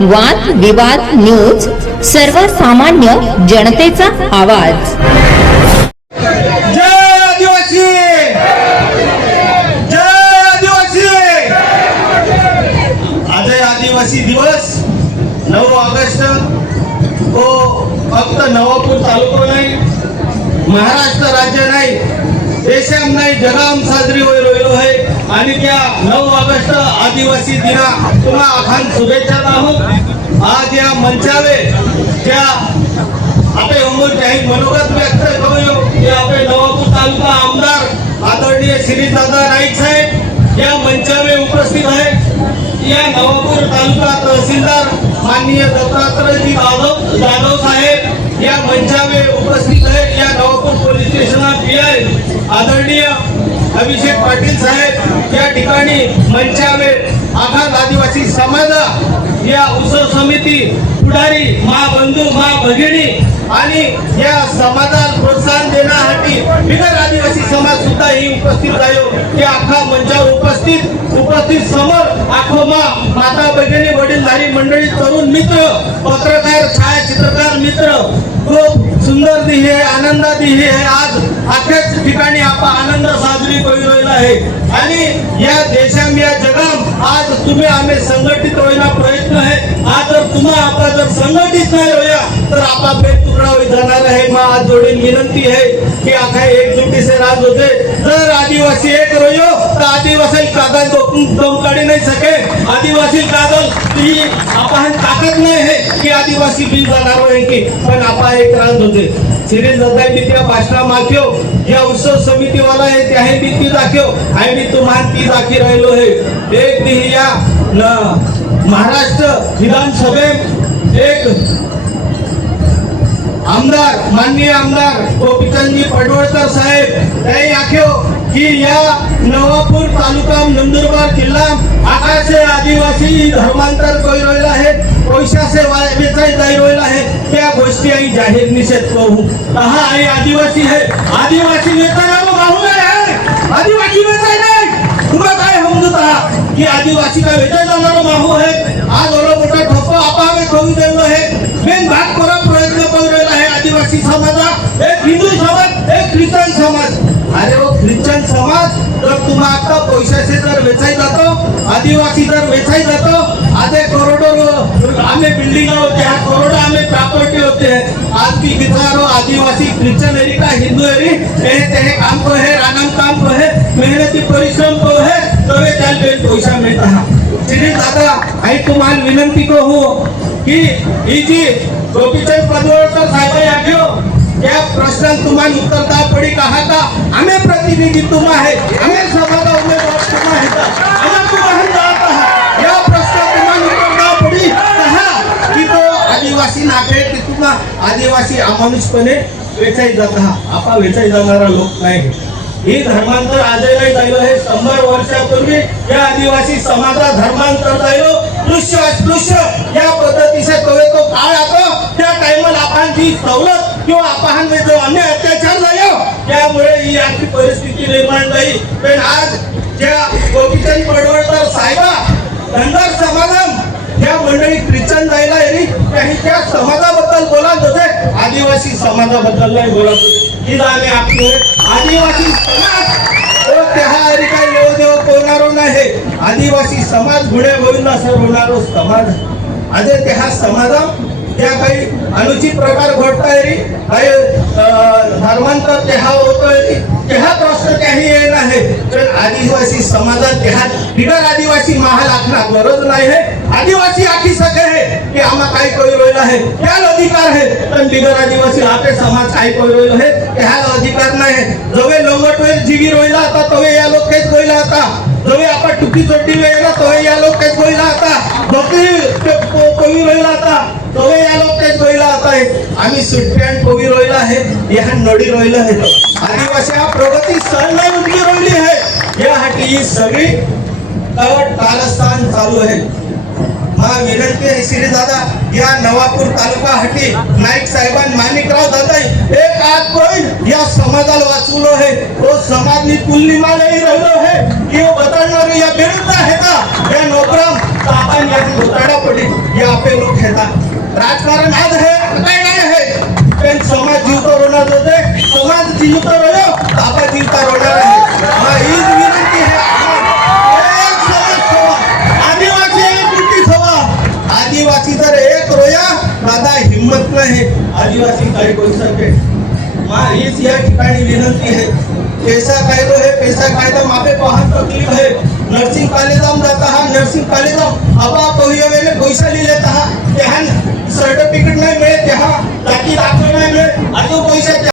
वाद विवाद न्यूज सर्वसामान्य जनतेचा आवाज. जय आदिवासी! जय आदिवासी! आज आदिवासी दिवस नऊ ऑगस्ट. हो फक्त नवापूर तालुका नाही महाराष्ट्र राज्य नाही. देशाम नाही जगाम साजरी होईल होईल आहे आणि त्या नऊ ऑगस्ट आदिवासी दिना पुन्हा आखान शुभेच्छा राहू आज या मंचावे त्या आपे उमर काही मनोगत व्यक्त करूयो. की आपे नवापूर तालुका आमदार आदरणीय श्री दादा नाईक साहेब या मंचावे उपस्थित आहे. या नवापूर तालुका तहसीलदार माननीय दत्तात्रयजी जाधव जाधव साहेब या मंचावे उपस्थित आहेत या नवापूर पोलीस स्टेशनला पी आदरणीय अभिषेक पाटील साहेब या ठिकाणी मंचावे आघात आदिवासी समाजा या उत्सव समिती पुढारी महाबंधू बंधू भगिनी आणि या समाजाला प्रोत्साहन देण्यासाठी बिगर आदिवासी समाज सुद्धा ही उपस्थित आहे. की अख्खा मंचावर उपस्थित उपस्थित समोर आखो मा माता भगिनी सारी मंडळी तरुण मित्र पत्रकार छायाचित्रकार मित्र खूप सुंदर दिली आहे आनंदा दिही आहे. आज अख्याच ठिकाणी आपण आनंद साजरी करू राहिला आहे. आणि या देशाम या जगाम आज तुम्ही आम्ही संघटित होईना प्रयत्न आहे. आज जर तुम्हा आपण जर संघटित नाही होया तर आपा पेट तुकडा होई जाणार आहे. मग आज जोडीन विनंती आहे की आखा एकजुटी से राज होते. जर आदिवासी एक रोयो तर आदिवासी कागद दम काढी नाही सके आदिवासी कागद ही आपण ताकद नाही है की आदिवासी बी जाणार आहे की पण आपण एक त्रास होते सिरीज मी त्या भाषणा माख्यो या उत्सव समितीवाला आहे त्या मी ती दाखव. आहे मी तुम्हाला ती दाखी राहिलो आहे. एक दिही या महाराष्ट्र विधानसभेत एक आमदार माननीय आमदार गोपीचंदजी पडवळकर साहेब त्यांनी आख्यो की या नवापूर तालुका नंदुरबार जिल्हा आकाशे आदिवासी धर्मांतर करी रहेला आहे. पैशाचे वा- वेचाई आहे. त्या गोष्टी आई जाहीर निषेध करू. हा आई आदिवासी है आदिवासी हो, वेचायला भाऊ आहे. आदिवासी वेचाय नाही. तुम्हाला काय समजत आहात की आदिवासी का वेचाय जाणारा माहू आहे. आज ओला मोठा ठप्प आपावे करून दिलं आहे. मेन भाग करा प्रयत्न करून राहिला आहे आदिवासी समाजा एक हिंदू समाज ख्रिश्चन समाज. अरे वो ख्रिश्चन समाज जर तुम्हा आता पैशाचे जर वेचाय जातो आदिवासी जर वेचाय जातो आधे करोडो आम्ही बिल्डिंग होते हा करोडो आम्ही प्रॉपर्टी होते. आज भी किसानो आदिवासी ख्रिश्चन एरी का हिंदू एरी हे ते काम को है रानम काम को है मेहनती परिश्रम को है तवे चाल बेन पैसा मिळता हा श्री दादा आई तुम्हाला विनंती को हो की ही जी गोपीचंद पदवळकर साहेब आठ्यो या प्रश्न तुम्हाला उत्तरता पडी कहा था हमें प्रतिनिधी तुम आहे. आम्ही समाजा तुम का आम्ही तुम्हाला जात या प्रश्न तुम्हाला पडी कहा तो आदिवासी नागरिक की तुम्हा आदिवासी अमानुषपणे वेचाई जात हा आपा वेचाई जाणारा लोक नाही ही धर्मांतर आजही झालं हे शंभर वर्षापूर्वी या आदिवासी समाजा धर्मांतर झालं. दृश्य अस्पृश्य या पद्धतीचा कवे तो काळ आता त्या टायमाला आपण जी सवलत किंवा अपहन जो अन्य अत्याचार झाला त्यामुळे ही आजची परिस्थिती निर्माण झाली. पण आज ज्या गोपीचंद पडवळकर साहेबा धनगर समागम या मंडळी ख्रिश्चन जायला येईल त्यांनी त्या समाजाबद्दल बोलत होते. आदिवासी समाजाबद्दल नाही बोलत होते. ही आम्ही आपले आदिवासी समाज ओ त्याहारी काय देव कोणारो नाही. आदिवासी समाज गुणे गोविंदा सर होणारो समाज. आज त्या समाजा त्या काही अनुचित प्रकार घडताय काही धर्मांतर त्या होतोय तेहा प्रश्न त्याही येत आहे. कारण आदिवासी समाजात त्या बिगर आदिवासी महाल आखना गरज नाही आहे. आदिवासी आखी सगळे आहे की आम्हा काय करू राहिलं आहे. त्याला अधिकार आहे. पण बिगर आदिवासी आपले समाज काय करू राहिलो आहे. त्याला अधिकार नाही जवे लवट वेळ जीवी रोहिला आता तवे या लोक काहीच गोयला आता. जवे आपण टुकी चोटी वेळेला तवे या लोक काहीच गोयला आता. बकरी कोवी रोहिला आता. तवे या लोक आता आहे आम्ही सुट्ट्यान कोवी रोयला आहे या नडी रोयला आहे आदिवासी हा प्रगती सण नाही उठली रोहिली आहे यासाठी ही सगळी कवट कारस्थान चालू आहे. मला विनंती आहे श्री दादा या नवापूर तालुका हटी नाईक साहेबान माणिकराव दादा एक आज पण या समाजाला वाचवलो आहे. तो समाज मी समाजनी तुलनीमालाही राहिलो आहे. की वो बदलणार या विरुद्ध आहे का? या नोकराम आपण या घोटाळा पडली. या आपले घेता राजकारण आज आहे काय नाही आहे? पण समाज जीवतो रोणार होते समाज जीवतो रोयो आपा जीवता रोणार आदिवासी जर एक रोया दादा हिम्मत नाही. आदिवासी काही करू सके मा हीच या ठिकाणी विनंती आहे. पैसा कायदो है पैसा कायदा मापे पाहन तकलीफ है नर्सिंग कॉलेज जाता हा नर्सिंग कॉलेज हवा पहिया वेळे पैसा लेता हा त्याहा सर्टिफिकेट नाही मिळत त्याहा जाती दाखल नाही मिळत. अजून पैसा